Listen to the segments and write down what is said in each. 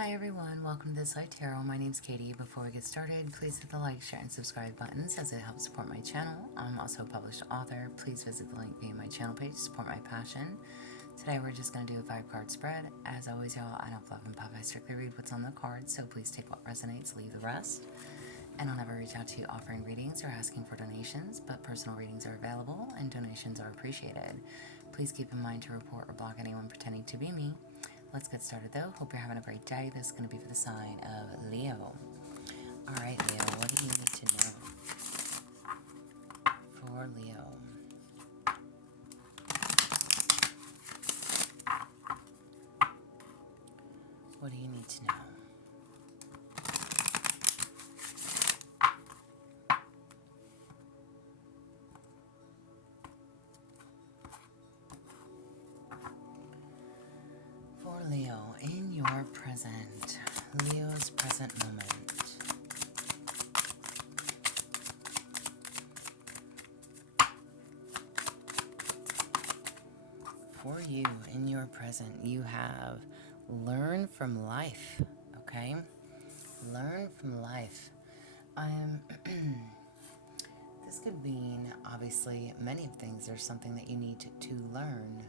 Hi everyone, welcome to This Light Tarot. My name's Katie. Before we get started, please hit the like, share, and subscribe buttons as it helps support my channel. I'm also a published author. Please visit the link via my channel page to support my passion. Today we're just going to do a 5-card spread. As always, y'all, I don't fluff and puff. I strictly read what's on the cards, so please take what resonates, leave the rest. And I'll never reach out to you offering readings or asking for donations, but personal readings are available and donations are appreciated. Please keep in mind to report or block anyone pretending to be me. Let's get started though. Hope you're having a great day. This is going to be for the sign of Leo. Alright, Leo, what do you need to know for Leo? What do you need to know? For Leo, in your present, Leo's present moment. For you, in your present, you have learn from life, okay? Learn from life. This could mean, obviously, many of things. There's something that you need to learn.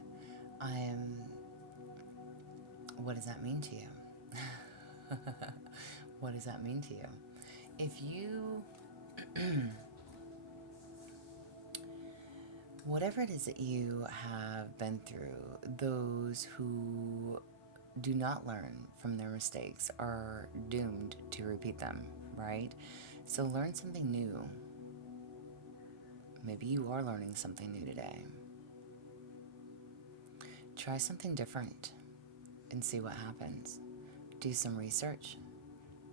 What does that mean to you? What does that mean to you? If you... whatever it is that you have been through, those who do not learn from their mistakes are doomed to repeat them, right? So learn something new. Maybe you are learning something new today. Try something different and see what happens. Do some research.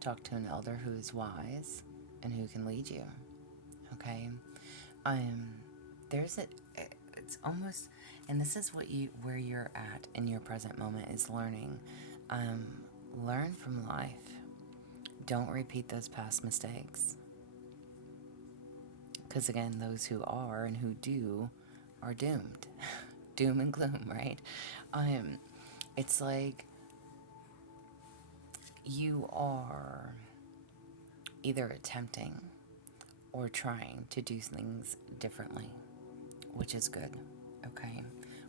Talk to an elder who is wise and who can lead you. Okay? It's almost, and this is where you're at in your present moment is learning. Learn from life. Don't repeat those past mistakes. Because again, those who are and who do are doomed. Doom and gloom, right? It's like you are either attempting or trying to do things differently, which is good, okay?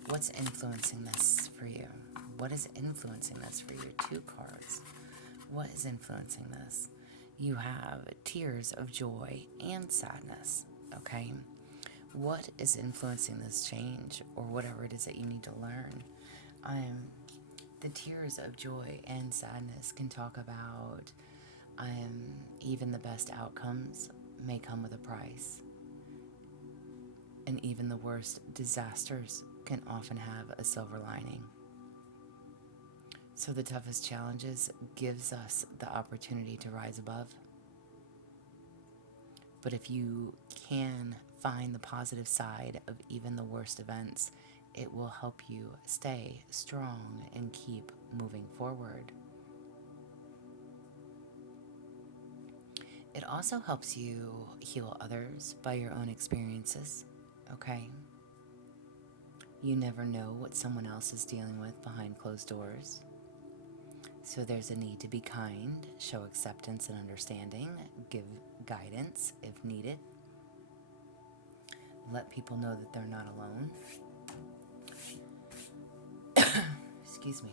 What's influencing this for you? What is influencing this for you? 2 cards. What is influencing this? You have tears of joy and sadness, okay? What is influencing this change or whatever it is that you need to learn? The tears of joy and sadness can talk about even the best outcomes may come with a price. And even the worst disasters can often have a silver lining. So the toughest challenges gives us the opportunity to rise above. But if you can find the positive side of even the worst events, it will help you stay strong and keep moving forward. It also helps you heal others by your own experiences, okay? You never know what someone else is dealing with behind closed doors. So there's a need to be kind, show acceptance and understanding, give guidance if needed. Let people know that they're not alone. Excuse me.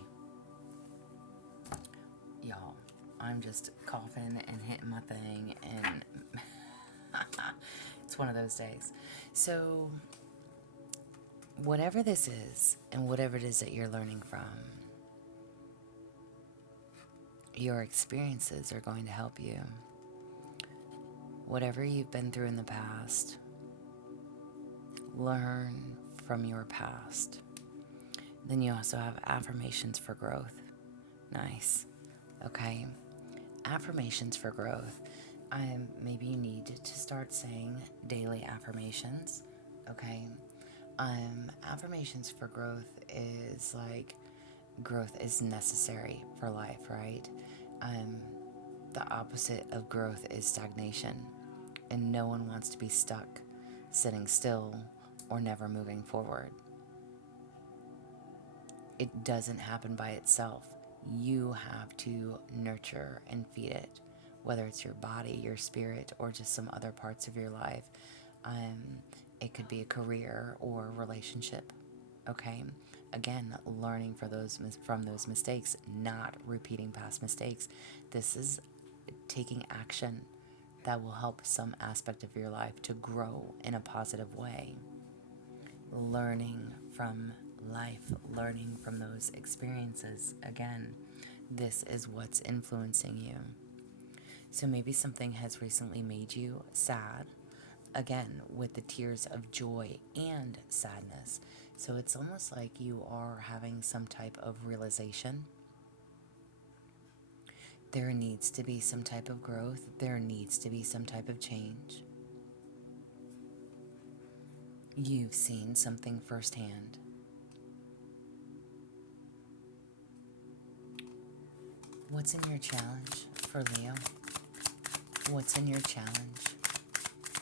Y'all, I'm just coughing and hitting my thing, and it's one of those days. So, whatever this is, and whatever it is that you're learning from, your experiences are going to help you. Whatever you've been through in the past, learn from your past. Then you also have affirmations for growth. Nice. Okay. Affirmations for growth. Maybe you need to start saying daily affirmations. Okay. Affirmations for growth is like growth is necessary for life, right? The opposite of growth is stagnation, and no one wants to be stuck, sitting still, or never moving forward. It doesn't happen by itself. you have to nurture and feed it, whether it's your body, your spirit, or just some other parts of your life. It could be a career or a relationship. Okay, again, learning from those mistakes, not repeating past mistakes. This is taking action that will help some aspect of your life to grow in a positive way. Learning from life, learning from those experiences. Again, this is what's influencing you. So maybe something has recently made you sad, again, with the tears of joy and sadness. So it's almost like you are having some type of realization. There needs to be some type of growth. There needs to be some type of change. You've seen something firsthand. What's in your challenge for Leo? What's in your challenge?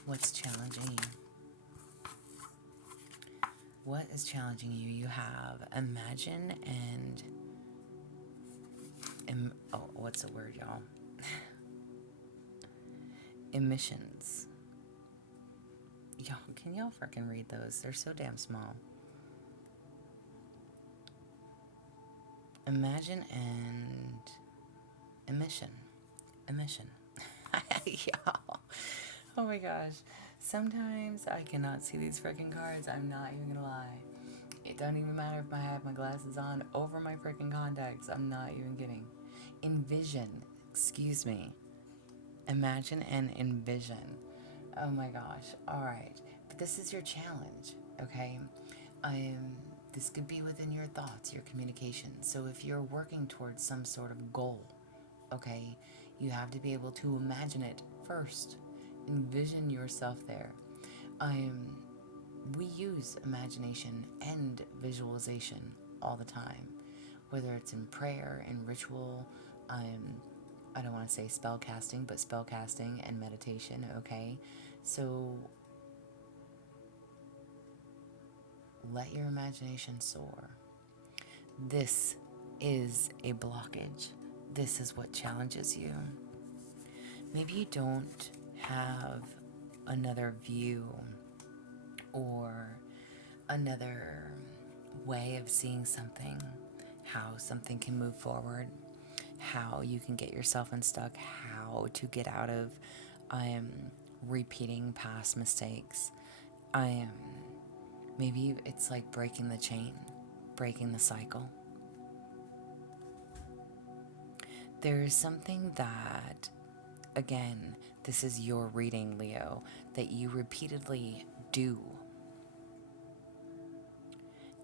What's challenging you? What is challenging you? You have imagine and what's the word, y'all? Emissions. Y'all, can y'all freaking read those? They're so damn small. Imagine and emission. Y'all. Oh my gosh. Sometimes I cannot see these freaking cards. I'm not even gonna lie. It don't even matter if I have my glasses on over my freaking contacts. I'm not even kidding. Envision. Excuse me. Imagine and envision. Oh my gosh. Alright. But this is your challenge, okay? This could be within your thoughts, your communication. So if you're working towards some sort of goal, okay, you have to be able to imagine it first. Envision yourself there. We use imagination and visualization all the time, whether it's in prayer and ritual. I don't want to say spell casting, but spell casting and meditation, okay? So let your imagination soar. This is a blockage. This is what challenges you. Maybe you don't have another view or another way of seeing something, how something can move forward, how you can get yourself unstuck, how to get out of repeating past mistakes. Maybe it's like breaking the chain, breaking the cycle. There is something that, again, this is your reading, Leo, that you repeatedly do.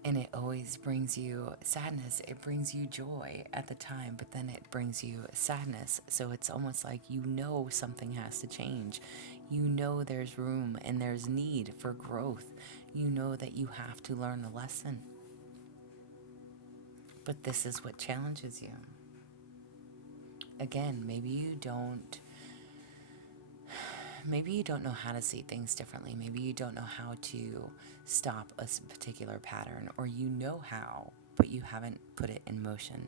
And it always brings you sadness. It brings you joy at the time, but then it brings you sadness. So it's almost like you know something has to change. You know there's room and there's need for growth. You know that you have to learn the lesson. But this is what challenges you. Again, maybe you don't know how to see things differently. Maybe you don't know how to stop a particular pattern, or you know how, but you haven't put it in motion.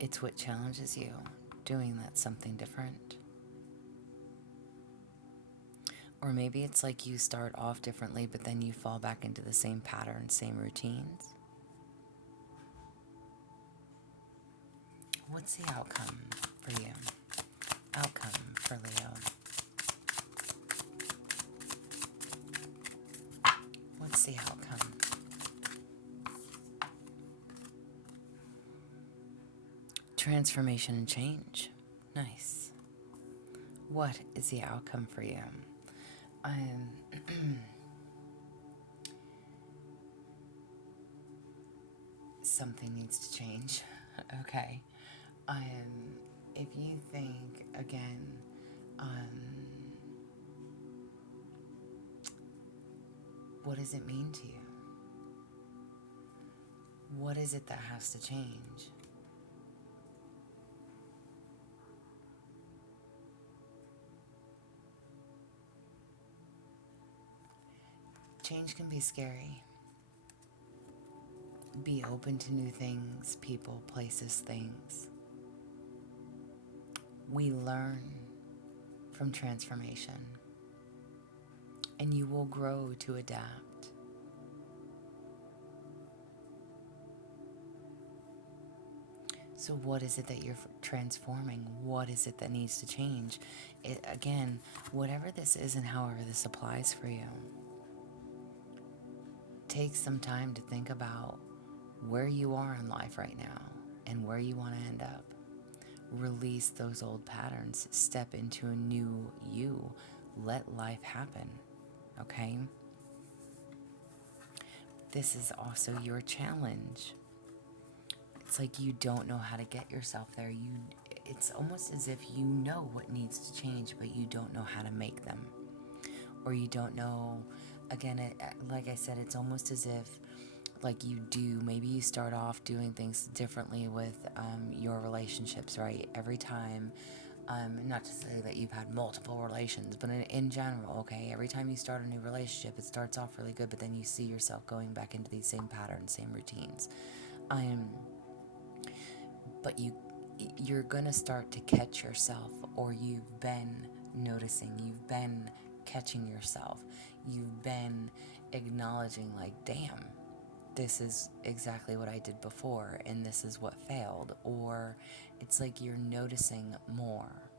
It's what challenges you, doing that something different. Or maybe it's like you start off differently, but then you fall back into the same pattern, same routines. What's the outcome for you? Outcome for Leo. What's the outcome? Transformation and change. Nice. What is the outcome for you? Something needs to change. Okay. If you think, again, what does it mean to you? What is it that has to change? Change can be scary. Be open to new things, people, places, things. We learn from transformation, and you will grow to adapt. So what is it that you're transforming? What is it that needs to change? Again, whatever this is and however this applies for you, take some time to think about where you are in life right now and where you want to end up. Release those old patterns. Step into a new you. Let life happen. Okay? This is also your challenge. It's like you don't know how to get yourself there. It's almost as if you know what needs to change, but you don't know how to make them. Or you don't know, again, like I said, it's almost as if like you do, maybe you start off doing things differently with your relationships, right? Every time, not to say that you've had multiple relations, but in general, okay, every time you start a new relationship, it starts off really good, but then you see yourself going back into these same patterns, same routines. But you're gonna start to catch yourself, or you've been noticing, you've been catching yourself, you've been acknowledging, like, damn, this is exactly what I did before, and this is what failed. Or it's like you're noticing more.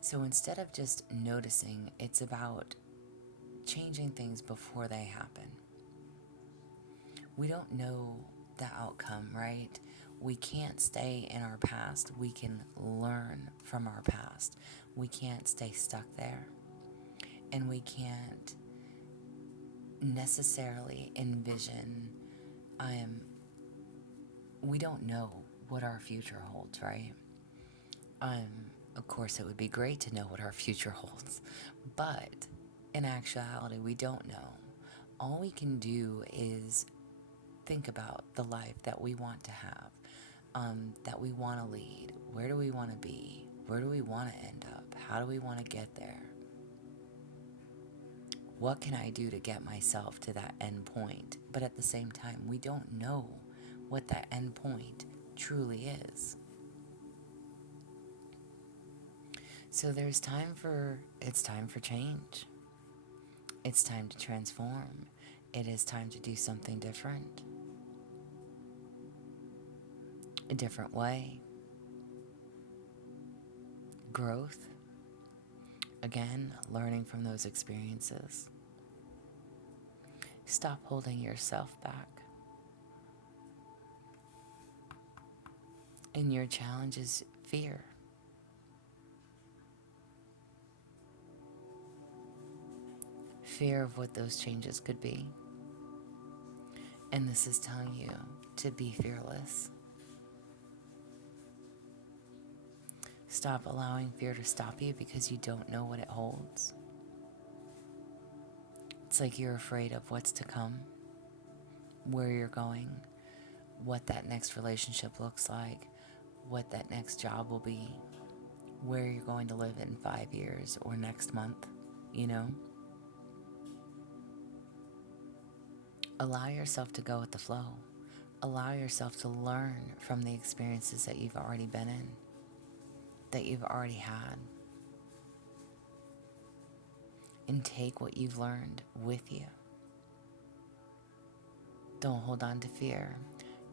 So instead of just noticing, it's about changing things before they happen. We don't know the outcome, right? We can't stay in our past. We can learn from our past. We can't stay stuck there. And we can't necessarily envision, we don't know what our future holds, right? Of course, it would be great to know what our future holds, but in actuality, we don't know. All we can do is think about the life that we want to have, that we want to lead. Where do we want to be? Where do we want to end up? How do we want to get there? What can I do to get myself to that end point? But at the same time, we don't know what that end point truly is. So it's time for change. It's time to transform. It is time to do something different. A different way. Growth. Again, learning from those experiences. Stop holding yourself back. And your challenge is fear. Fear of what those changes could be. And this is telling you to be fearless. Stop allowing fear to stop you because you don't know what it holds. It's like you're afraid of what's to come, where you're going, what that next relationship looks like, what that next job will be, where you're going to live in 5 years or next month, you know? Allow yourself to go with the flow. Allow yourself to learn from the experiences that you've already been in, that you've already had. And take what you've learned with you. Don't hold on to fear.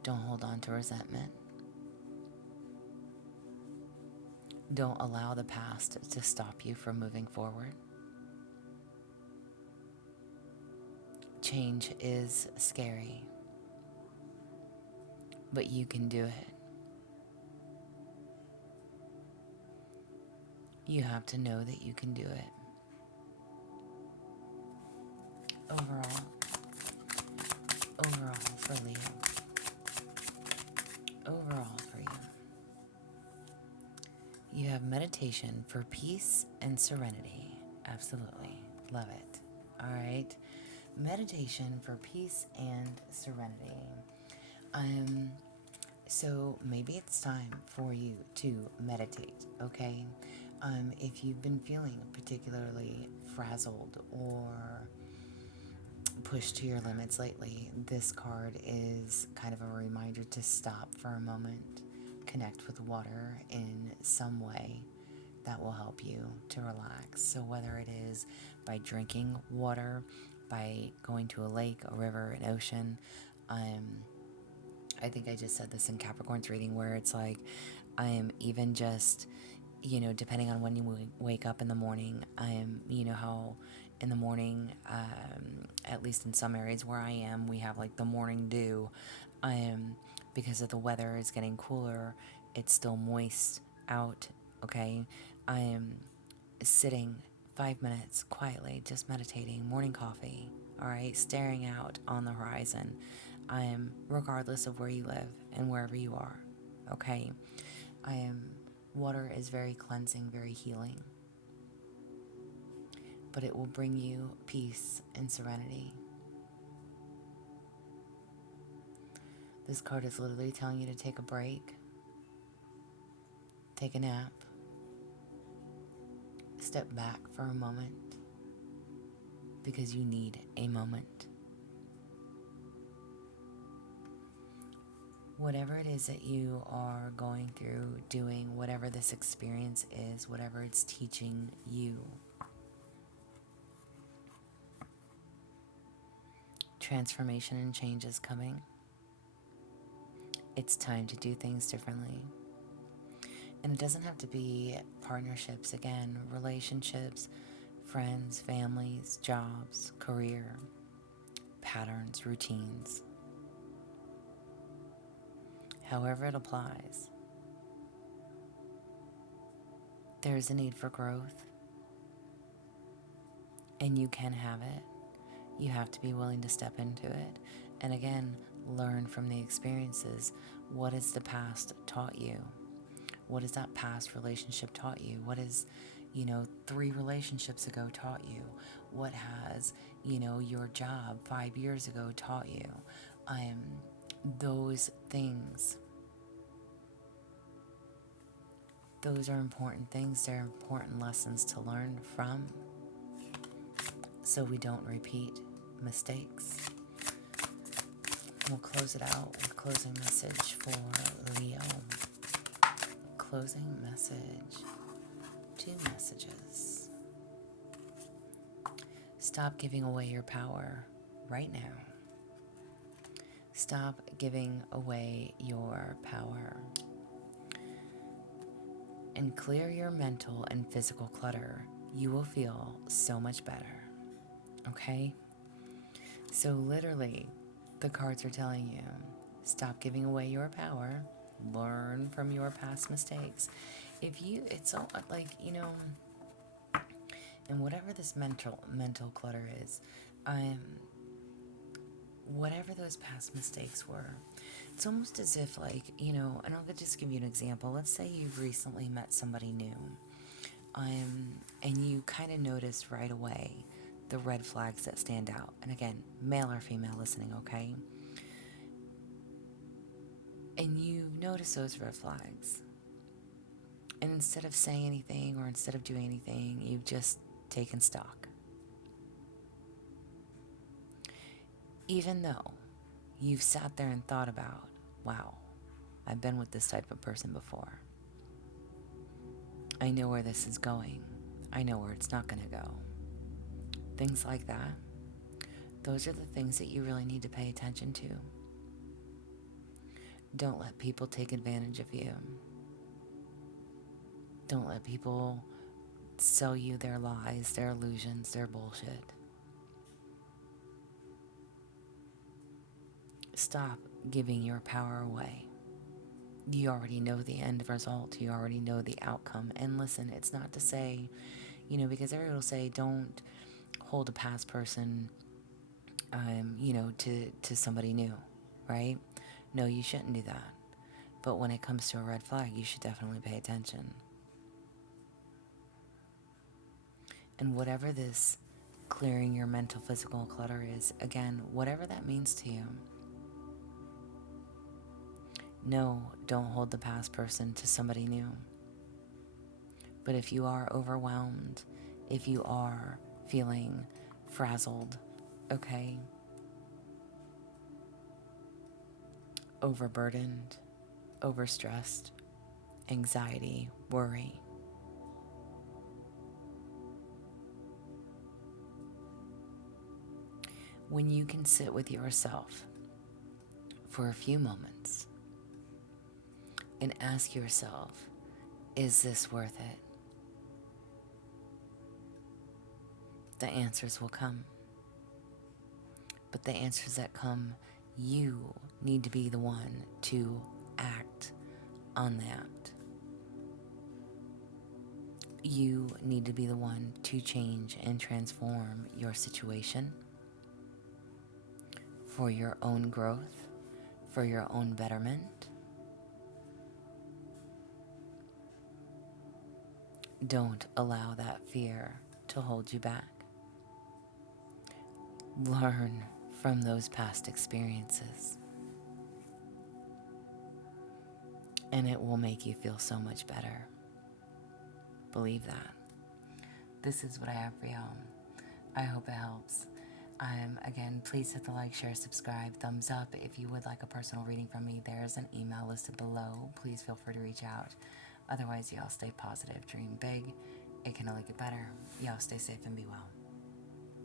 Don't hold on to resentment. Don't allow the past to stop you from moving forward. Change is scary, but you can do it. You have to know that you can do it. Overall for Leo, overall for you, you have meditation for peace and serenity. Absolutely. Love it. All right. Meditation for peace and serenity. So maybe it's time for you to meditate, okay? If you've been feeling particularly frazzled or pushed to your limits lately, this card is kind of a reminder to stop for a moment, connect with water in some way that will help you to relax. So whether it is by drinking water, by going to a lake, a river, an ocean, I think I just said this in Capricorn's reading where it's like, I am even just, depending on when you wake up in the morning, I am, how in the morning, at least in some areas where I am, we have like the morning dew. I am, because of the weather is getting cooler, it's still moist out, okay? I am sitting 5 minutes quietly, just meditating, morning coffee, all right, staring out on the horizon. I am, regardless of where you live and wherever you are, okay? I am, water is very cleansing, very healing, but it will bring you peace and serenity. This card is literally telling you to take a break, take a nap, step back for a moment, because you need a moment. Whatever it is that you are going through, doing, whatever this experience is, whatever it's teaching you, transformation and change is coming. It's time to do things differently. And it doesn't have to be partnerships, again, relationships, friends, families, jobs, career, patterns, routines. However it applies, there is a need for growth, and you can have it. You have to be willing to step into it. And again, learn from the experiences. What has the past taught you? What has that past relationship taught you? What has, 3 relationships ago taught you? What has, your job 5 years ago taught you? Those things. Those are important things. They're important lessons to learn from, so we don't repeat mistakes. We'll close it out with a closing message for Leo. Closing message. 2 messages. Stop giving away your power right now. Stop giving away your power. And clear your mental and physical clutter. You will feel so much better. Okay? So literally, the cards are telling you, stop giving away your power. Learn from your past mistakes. It's all like, and whatever this mental clutter is, whatever those past mistakes were, it's almost as if like, and I'll just give you an example. Let's say you've recently met somebody new, and you kind of notice right away the red flags that stand out. And again, male or female listening, okay? And you notice those red flags. And instead of saying anything or instead of doing anything, you've just taken stock. Even though you've sat there and thought about, wow, I've been with this type of person before. I know where this is going. I know where it's not going to go. Things like that. Those are the things that you really need to pay attention to. Don't let people take advantage of you. Don't let people sell you their lies, their illusions, their bullshit. Stop giving your power away. You already know the end result. You already know the outcome. And listen, it's not to say, because everyone will say don't hold a past person, to somebody new, right? No, you shouldn't do that. But when it comes to a red flag, you should definitely pay attention. And whatever this clearing your mental, physical clutter is, again, whatever that means to you, no, don't hold the past person to somebody new. But if you are overwhelmed, if you are feeling frazzled, Okay? Overburdened, overstressed, anxiety, worry. When you can sit with yourself for a few moments and ask yourself, is this worth it? The answers will come. But the answers that come, you need to be the one to act on that. You need to be the one to change and transform your situation for your own growth, for your own betterment. Don't allow that fear to hold you back. Learn from those past experiences, and it will make you feel so much better. Believe that. This is what I have for y'all. I hope it helps. Again, please hit the like, share, subscribe, thumbs up. If you would like a personal reading from me, there is an email listed below. Please feel free to reach out. Otherwise, y'all stay positive, dream big. It can only get better. Y'all stay safe and be well.